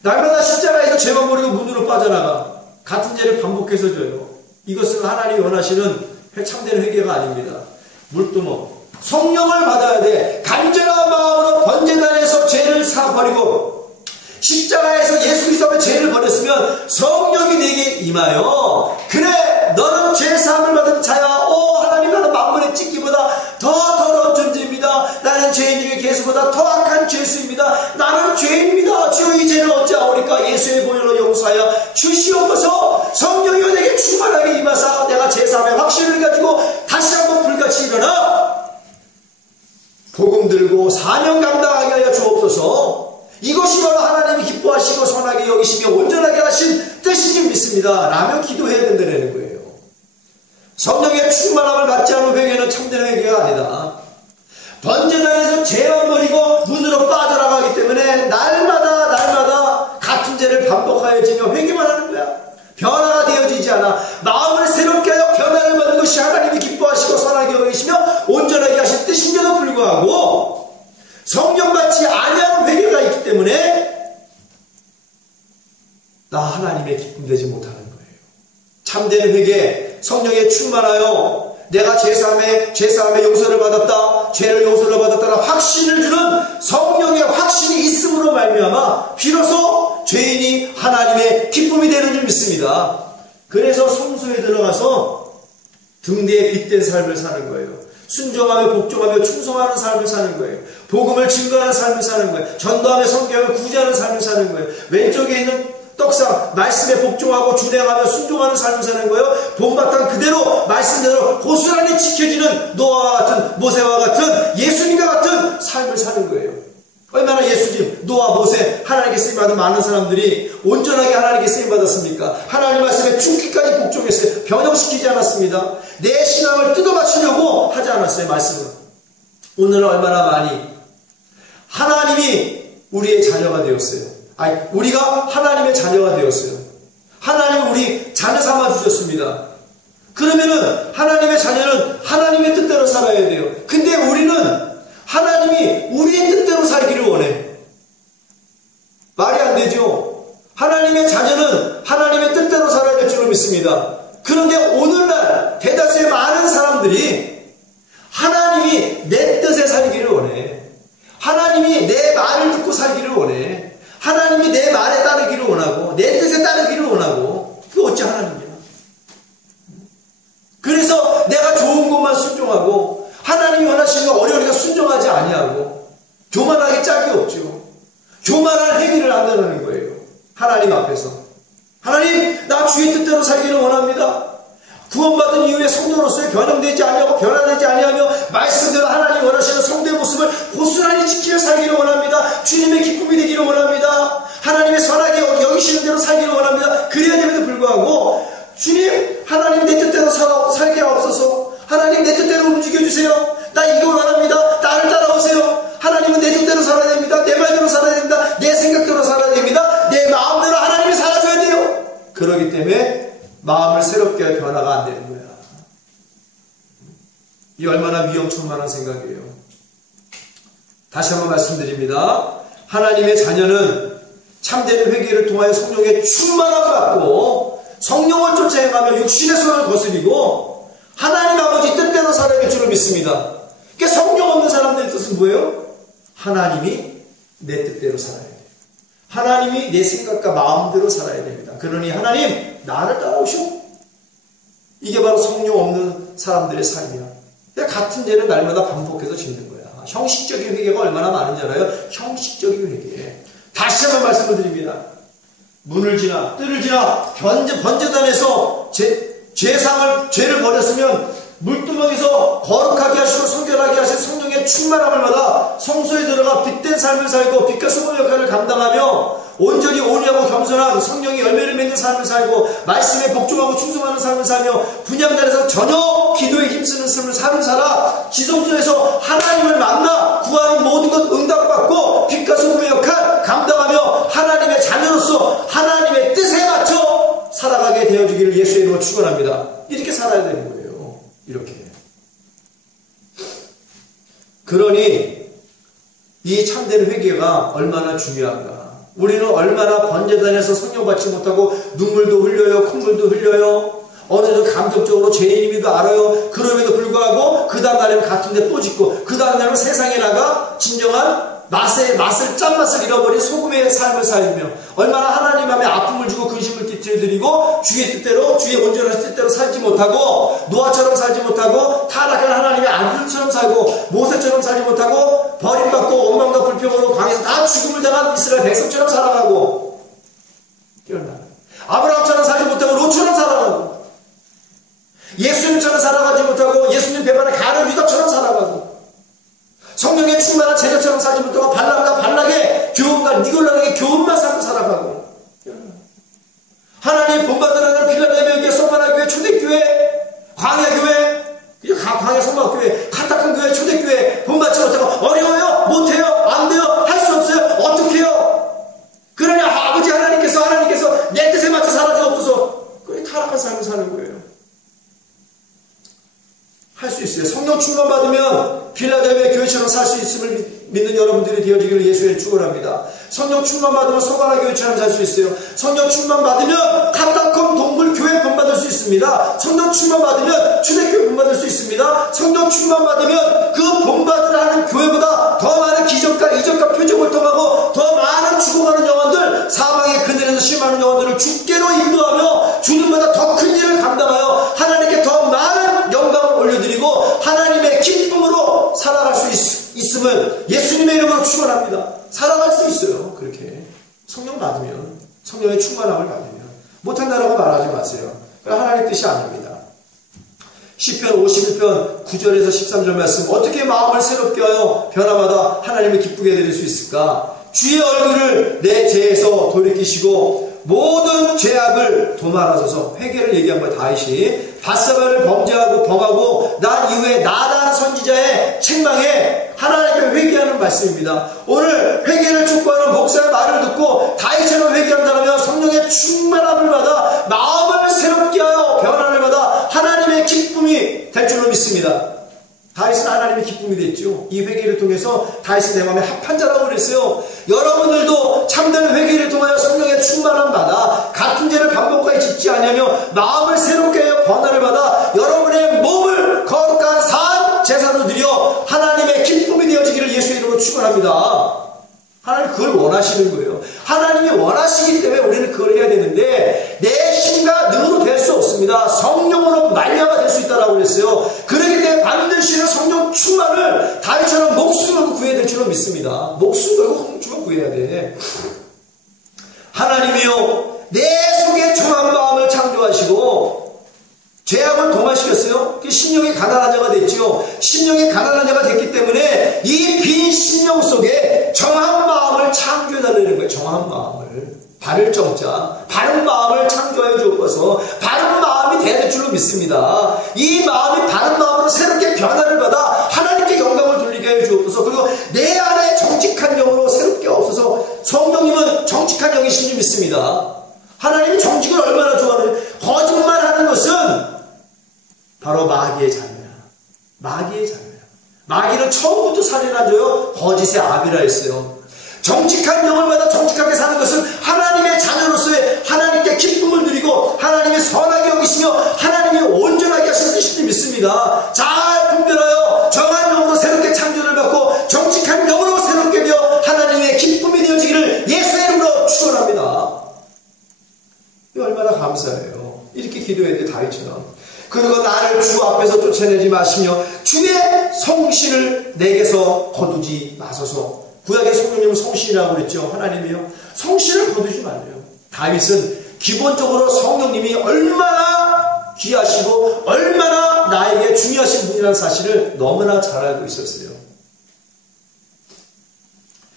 날마다 십자가에서 죄만 버리고 문으로 빠져나가. 같은 죄를 반복해서 져요. 이것은 하나님이 원하시는 참된 회개가 아닙니다. 물두멍. 성령을 받아야 돼. 간절한 마음으로 번제단에서 죄를 사버리고 십자가에서 예수 그리스도 앞에 죄를 버렸으면 성령이 내게 임하여, 그래 너는 죄사함을 받은 자야. 오 하나님, 나는 만물의 찢기보다 더 더러운 존재입니다. 나는 죄인 중에 개수보다 더 악한 죄수입니다. 나는 죄인입니다. 주여 이 죄를 어찌하오리까? 예수의 보혈로 용서하여 주시옵소서. 성령이 내게 충만하게 임하사 내가 죄사함의 확신을 가지고 다시 한번 불같이 일어나 복음 들고 사명 감당하게 하여 주옵소서. 이것이 바로 하나님이 기뻐하시고 선하게 여기시며 온전하게 하신 뜻인 줄 믿습니다. 라며 기도해야 된다는 거예요. 성령의 충만함을 받지 않은 회개는 참된 회개가 아니다. 번제단에서 죄만 버리고 문으로 빠져나가기 때문에 날마다 같은 죄를 반복하여지며 회개만 하는 거야. 변화가 되어지지 않아. 마음을 새롭게 하여 변화를 받는 것이 하나님이 기뻐하시고 선하게 여기시며 온전하게 하신 뜻인데도 불구하고 성령 받지 아니하는 회개가 있기 때문에 나 하나님의 기쁨 되지 못하는 거예요. 참된 회개, 성령에 충만하여 내가 죄사함의 용서를 받았다, 죄를 용서를 받았다는 확신을 주는 성령의 확신이 있음으로 말미암아 비로소 죄인이 하나님의 기쁨이 되는 줄 믿습니다. 그래서 성소에 들어가서 등대에 빗댄 삶을 사는 거예요. 순종하며 복종하며 충성하는 삶을 사는 거예요. 복음을 증거하는 삶을 사는 거예요. 전도하며 선교하며 구제하는 삶을 사는 거예요. 왼쪽에 있는 떡상 말씀에 복종하고 준행하며 순종하는 삶을 사는 거예요. 본바탕 그대로 말씀대로 고스란히 지켜지는 노아와 같은 모세와 같은 예수님과 같은 삶을 사는 거예요. 얼마나 예수님, 노아, 모세 하나님께 쓰임받은 많은 사람들이 온전하게 하나님께 쓰임받았습니까? 하나님 말씀에 죽기까지 복종했어요. 변형시키지 않았습니다. 내 신앙을 뜯어맞추려고 하지 않았어요. 말씀은. 오늘은 얼마나 많이 하나님이 우리의 자녀가 되었어요. 아니, 우리가 하나님의 자녀가 되었어요. 하나님은 우리 자녀 삼아 주셨습니다. 그러면은 하나님의 자녀는 하나님의 뜻대로 살아야 돼요. 근데 우리는 하나님이 우리의 뜻대로 살기를 원해. 말이 안 되죠. 하나님의 자녀는 하나님의 뜻대로 살아야 될 줄로 믿습니다. 그런데 오늘날 대다수의 많은 사람들이 하나님이 내 뜻에 살기를 원해. 하나님이 내 말을 듣고 살기를 원해. 하나님이 내 말에 따르기를 원하고 내 뜻에 따르기를 원하고. 그게 어찌 하나님이야. 그래서 내가 좋은 것만 순종하고 하나님이 원하시는 거 어려우니까 순종하지 아니하고 교만하게 짝이 없죠. 교만한 행위를 한다는 거예요. 하나님 앞에서. 하나님, 나 주의 뜻대로 살기를 원합니다. 구원받은 이후에 성도로서의 변형되지 아니하고 변화되지 아니하며 말씀대로 하나님 원하시는 성도의 모습을 고스란히 지키며 살기를 원합니다. 주님의 기쁨이 되기를 원합니다. 하나님의 선하게 여기시는 대로 살기를 원합니다. 그래야 됨에도 불구하고 주님, 하나님 내 뜻대로 살게 하옵소서. 하나님 내 뜻대로 움직여주세요. 나 이걸 원합니다. 나를 따라오세요. 하나님은 내 뜻대로 살아야 됩니다. 내 말대로 살아야 됩니다. 내 생각대로 살아야 됩니다. 내 마음대로 하나님이 살아줘야 돼요. 그렇기 때문에 마음을 새롭게 할 변화가 안 되는 거야. 이 얼마나 위험천만한 생각이에요. 다시 한번 말씀드립니다. 하나님의 자녀는 참되는 회개를 통하여 성령의 충만함을 받고 성령을 쫓아 행하며 육신의 손을 거스리고 하나님 아버지 뜻대로 살아야 될 줄을 믿습니다. 그러니까 성령 없는 사람들의 뜻은 뭐예요? 하나님이 내 뜻대로 살아야 돼요. 하나님이 내 생각과 마음대로 살아야 됩니다. 그러니 하나님 나를 따라오시오. 이게 바로 성령 없는 사람들의 삶이야. 같은 죄를 날마다 반복해서 짓는 거야. 형식적인 회개가 얼마나 많은지 알아요? 형식적인 회개. 다시 한번 말씀을 드립니다. 문을 지나 뜰을 지나 번제단에서 죄를 버렸으면 물두멍에서 거룩하게 하시고 성결하게 하신 성령의 충만함을 받아 성소에 들어가 빛된 삶을 살고 빛과 소금 역할을 감당하며 온전히 온유하고 겸손한 성령의 열매를 맺는 삶을 살고 말씀에 복종하고 충성하는 삶을 살며 분향단에서 전혀 기도에 힘쓰는 삶을 살아 지성소에서 하나님을 만나 구하는 모든 것 응답받고 빛과 소금의 역할 감당하며 하나님의 자녀로서 하나님의 뜻에 맞춰 살아가게 되어주기를 예수의 이름으로 축원합니다. 이렇게 살아야 되는 거예요. 이렇게. 그러니 이 참된 회개가 얼마나 중요한가. 우리는 얼마나 번제단에서 성령 받지 못하고 눈물도 흘려요. 콧물도 흘려요. 어느 정도 감정적으로 죄인임에도 알아요. 그럼에도 불구하고 그 다음 날에는 같은 데 또 짓고 그 다음 날에는 세상에 나가 진정한 짠맛을 잃어버린 소금의 삶을 살며 얼마나 하나님 앞에 아픔을 주고 근심을 띠뜨려드리고 주의 뜻대로 주의 온전한 뜻대로 살지 못하고 노아처럼 살지 못하고 타락한 하나님의 아들처럼 살고 모세처럼 살지 못하고 버림받고 원망과 불평으로 광에서 다 죽음을 당한 이스라엘 백성처럼 살아가고 아브라함처럼 살지 못하고 롯처럼 살아가고 예수님처럼 살아가지 못하고 예수님 배반의 가룟 유다처럼 살아가고 성령의 충만한 제자처럼 살지 못하고 발람과 발락의 교훈과 니골라에게 교훈만 삼고 살아가고 하나님 본받은 하나님 필라델피아 성만한 초대교회 광야교회 광야 성만교회 카타콤 교회 초대교회 본받지 못하고 어려워요 못해요 안돼요 할 수 없어요 어떻게 해요. 그러니 아버지 하나님께서 내 뜻에 맞춰 살아지 없어서 그게 타락한 삶을 사는 거예요. 할 수 있어요. 성령 충만 받으면 필라델피아 교회처럼 살 수 있음을 믿는 여러분들이 되어지기를 예수의 축원합니다. 성령 충만 받으면 소가라 교회처럼 살 수 있어요. 성령 충만 받으면 카타콤 동굴 교회 본받을 수 있습니다. 성령 충만 받으면 초대교회 본받을 수 있습니다. 성령 충만 받으면 그 본받으라는 교회보다 더 많은 기적과 이적과 표적을 통하고 더 많은 죽어가는 영혼들 사망의 그늘에서 심하는 영혼들을 주께로 인도하며 주님보다 더 큰 일을 감당하여 하나님께 더 많은 영광을 올려드리고 하나님의 긴 예수님의 이름으로 축원합니다. 살아갈 수 있어요. 그렇게 성령 받으면, 성령의 충만함을 받으면. 못한다라고 말하지 마세요. 하나님의 뜻이 아닙니다. 시편 51편 9절에서 13절 말씀, 어떻게 마음을 새롭게 하여 변화마다 하나님을 기쁘게 해드릴 수 있을까? 주의 얼굴을 내 죄에서 돌이키시고 모든 죄악을 도말하소서. 회개를 얘기한 거예요. 다윗이 밧세바를 범죄하고 범하고 난 이후에 나단 선지자의 책망에 하나님께 회개하는 말씀입니다. 오늘 회개를 촉구하는 목사의 말을 듣고 다윗처럼 회개한다면 성령의 충만함을 받아 마음을 새롭게 하여 변화를 받아 하나님의 기쁨이 될 줄로 믿습니다. 다윗은 하나님의 기쁨이 됐죠. 이 회개를 통해서 다윗은 내 마음에 합한 자라고 그랬어요. 여러분들도 참된 회개를 통하여 성령의 충만함 받아 같은 죄를 반복하여 짓지 않으며 마음을 새롭게 하여 변화를 받아 여러분의 몸을 거룩한 산 제사로 드려 하나님의 기쁨이 되어지기를 예수의 이름으로 축원합니다. 하나님 그걸 원하시는 거예요. 하나님이 원하시기 때문에 우리는 그걸 해야 되는데 내 힘과 능으로 될 수 없습니다. 성령으로 말미암아 될 수 있다라고 그랬어요. 그렇기 때문에 반드시 성령 충만을 다윗처럼 목숨 걸고 구해야 될 줄로 믿습니다. 목숨 걸고 구해야 돼. 하나님이요 내 속에 정한 마음을 창조하시고 죄악을 도마시켰어요. 심령이 가난한 자가 됐지요. 심령이 가난한 자가 됐기 때문에 이 빈 심령 속에 정한 마음을 창조해달라는 거예요. 정한 마음을. 바를 정자, 바른 마음을 창조하여 주옵소서. 바른 마음이 돼야 될 줄로 믿습니다. 이 마음이 바른 마음으로 새롭게 변화를 받아 하나님께 영광을 돌리게 하여 주옵소서. 그리고 내 안에 정직한 영으로 새롭게 없어서 성령님은 정직한 영이신 줄 믿습니다. 하나님이 정직을 얼마나 좋아하는지. 거짓말하는 것은 바로 마귀의 자녀야. 마귀의 자녀야. 마귀는 처음부터 살인을 안 줘요. 거짓의 아비라 했어요. 정직한 영을 받아 정직하게 사는 것은 하나님의 자녀로서의 하나님께 기쁨을 드리고 하나님의 선하게 여기시며 하나님이 온전하게 하시는 뜻을 믿습니다. 잘 분별하여 정한 영으로 새롭게 창조를 받고 정직한 영으로 새롭게 되어 하나님의 기쁨이 되어지기를 예수의 이름으로 축원합니다. 얼마나 감사해요. 이렇게 기도해야 돼. 다윗처럼. 그리고 나를 주 앞에서 쫓아내지 마시며 주의 성신을 내게서 거두지 마소서. 구약의 성령님은 성신이라고 그랬죠. 하나님이요. 성신을 거두지 말래요. 다윗은 기본적으로 성령님이 얼마나 귀하시고 얼마나 나에게 중요하신 분이라는 사실을 너무나 잘 알고 있었어요.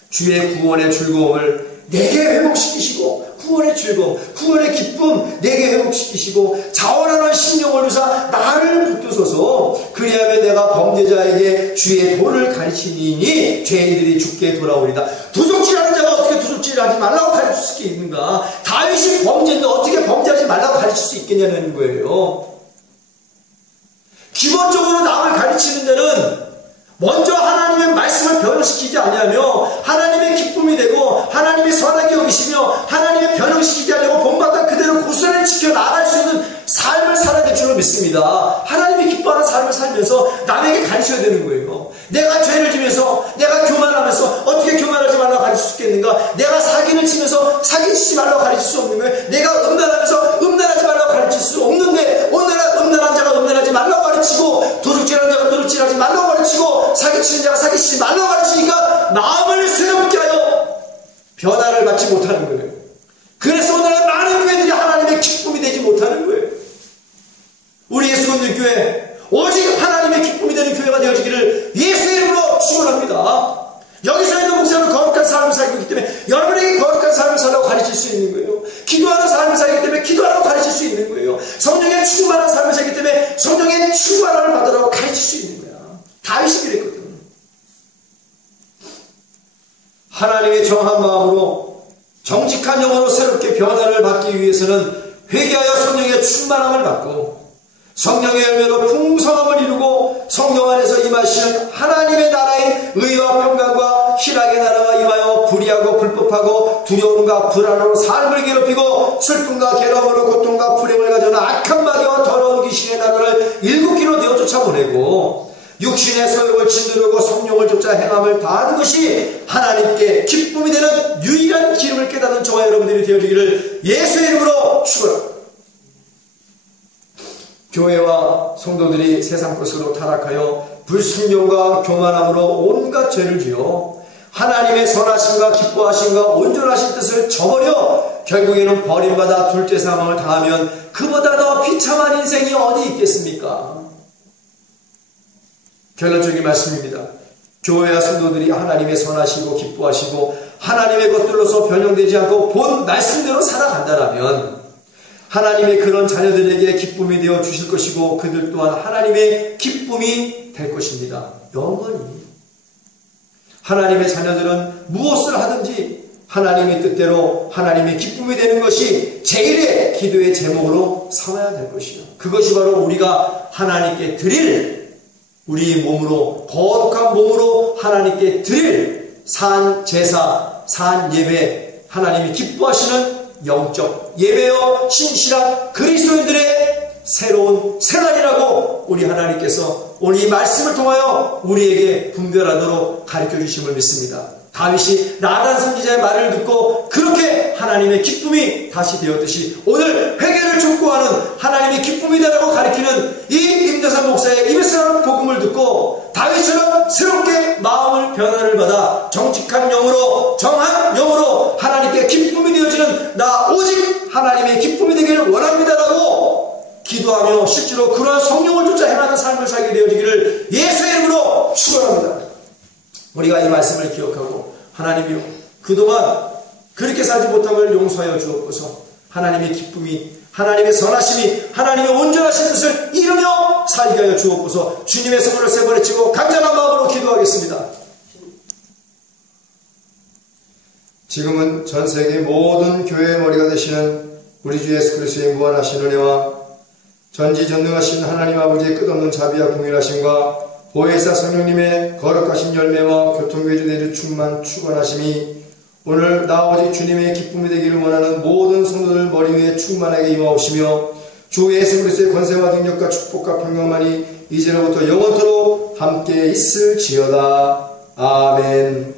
주의 구원의 즐거움을 내게 회복시키시고 구원의 즐거움, 구원의 기쁨 내게 회복시키시고 자원하는 심령을 주사 나를 붙드소서. 그리하면 내가 범죄자에게 주의 도를 가르치니 죄인들이 죽게 돌아오리다. 도적질하는 자가 어떻게 도적질하지 말라고 가르칠 수 있는가? 다윗이 범죄인데 어떻게 범죄하지 말라고 가르칠 수 있겠냐는 거예요. 기본적으로 남을 가르치는 데는 먼저 하나님의 말씀을 변형시키지 아니하며 하나님의 기쁨이 되고 하나님의 선하게 여기시며 하나님의 변형시키지 않으려고 본받던 그대로 고스란히 지켜 나갈 수 있는 삶을 살아야 될 줄로 믿습니다. 하나님이 기뻐하는 삶을 살면서 남에게 가르쳐야 되는 거예요. 내가 죄를 지면서 내가 교만하면서 어떻게 교만하지 말라고 가르칠 수 있겠는가? 내가 사기를 치면서 사기치지 말라고 가르칠 수 없는 거예요. 내가 음란하면서 음란하지 말라고 가르칠 수 없는데 오늘은 음란한 자가 음란하지 말라고 가르치고 도둑질하는 자가 도둑질하지 말라고 가르치고 사기치는 자가 사기치지 말라고 가르치니까 마음을 새롭게 하여 변화를 받지 못하는 거예요. 그래서 오늘은 많은 교회들이 하나님의 기쁨이 되지 못하는 거예요. 우리 예수님교회 오직 하나님의 기쁨이 되는 교회가 되어지기를 예수의 이름으로 축원합니다. 여기서 있는 목사는 거룩한 삶을 살고 있기 때문에 여러분에게 거룩한 삶을 살라고 가르칠 수 있는 거예요. 기도하는 삶을 살기 때문에 기도하라고 가르칠 수 있는 거예요. 성령의 충만한 삶을 살기 때문에 성령의 충만함을 받으라고 가르칠 수 있는 거야. 다윗이 그랬거든. 하나님의 정한 마음으로 정직한 영으로 새롭게 변화를 받기 위해서는 회개하여 성령의 충만함을 받고 성령의 열매로 풍성함을 이루고 성령 안에서 임하시는 하나님의 나라인 의와 평강과 희락의 나라가 임하여 불의하고 불법하고 두려움과 불안으로 삶을 괴롭히고 슬픔과 괴로움으로 고통과 불행을 가져오는 악한 마귀와 더러운 귀신의 나라를 일곱기로 내어 쫓아보내고 육신의 소욕을 짓누르고 성령을 쫓아 행함을 다하는 것이 하나님께 기쁨이 되는 유일한 기름을 깨닫는 저와 여러분들이 되어지기를 예수의 이름으로 축원합니다. 교회와 성도들이 세상 것으로 타락하여 불순종과 교만함으로 온갖 죄를 지어 하나님의 선하심과 기뻐하심과 온전하신 뜻을 저버려 결국에는 버림받아 둘째 사망을 당하면 그보다 더 비참한 인생이 어디 있겠습니까? 결론적인 말씀입니다. 교회와 성도들이 하나님의 선하시고 기뻐하시고 하나님의 것들로서 변형되지 않고 본 말씀대로 살아간다라면 하나님의 그런 자녀들에게 기쁨이 되어 주실 것이고 그들 또한 하나님의 기쁨이 될 것입니다. 영원히. 하나님의 자녀들은 무엇을 하든지 하나님의 뜻대로 하나님의 기쁨이 되는 것이 제일의 기도의 제목으로 삼아야 될 것이요. 그것이 바로 우리가 하나님께 드릴 우리 몸으로 거룩한 몸으로 하나님께 드릴 산 제사, 산 예배, 하나님이 기뻐하시는 영적 예배여 신실한 그리스도인들의 새로운 생활이라고 우리 하나님께서 오늘 이 말씀을 통하여 우리에게 분별하도록 가르쳐 주심을 믿습니다. 다윗이 나단 선지자의 말을 듣고 그렇게 하나님의 기쁨이 다시 되었듯이 오늘 회개를 촉구하는 하나님의 기쁨이다라고 가르치는 이 임대산 목사의 입에서 나오는 복음을 듣고 다윗처럼 새롭게 마음을 변화를 받아 정직한 영으로 정한 영으로 하나님께 기쁨이 되어지는 나 오직 하나님의 기쁨이 되기를 원합니다라고 기도하며 실제로 그러한 성령을 쫓아 행하는 삶을 살게 되어지기를 예수의 이름으로 축원합니다. 우리가 이 말씀을 기억하고 하나님이요 그동안 그렇게 살지 못함을 용서하여 주옵소서. 하나님의 기쁨이 하나님의 선하심이 하나님의 온전하신 뜻을 이루며 살게 하여 주옵소서. 주님의 손을 세 번에 치고 간절한 마음으로 기도하겠습니다. 지금은 전 세계 모든 교회의 머리가 되시는 우리 주 예수 그리스도의 무한하신 은혜와 전지전능하신 하나님 아버지의 끝없는 자비와 공일하심과 보혜사 성령님의 거룩하신 열매와 교통교주 내주 충만 축원하심이 오늘 나 오직 주님의 기쁨이 되기를 원하는 모든 성도들 머리 위에 충만하게 임하옵시며 주 예수 그리스도의 권세와 능력과 축복과 평강만이 이제로부터 영원토록 함께 있을지어다. 아멘.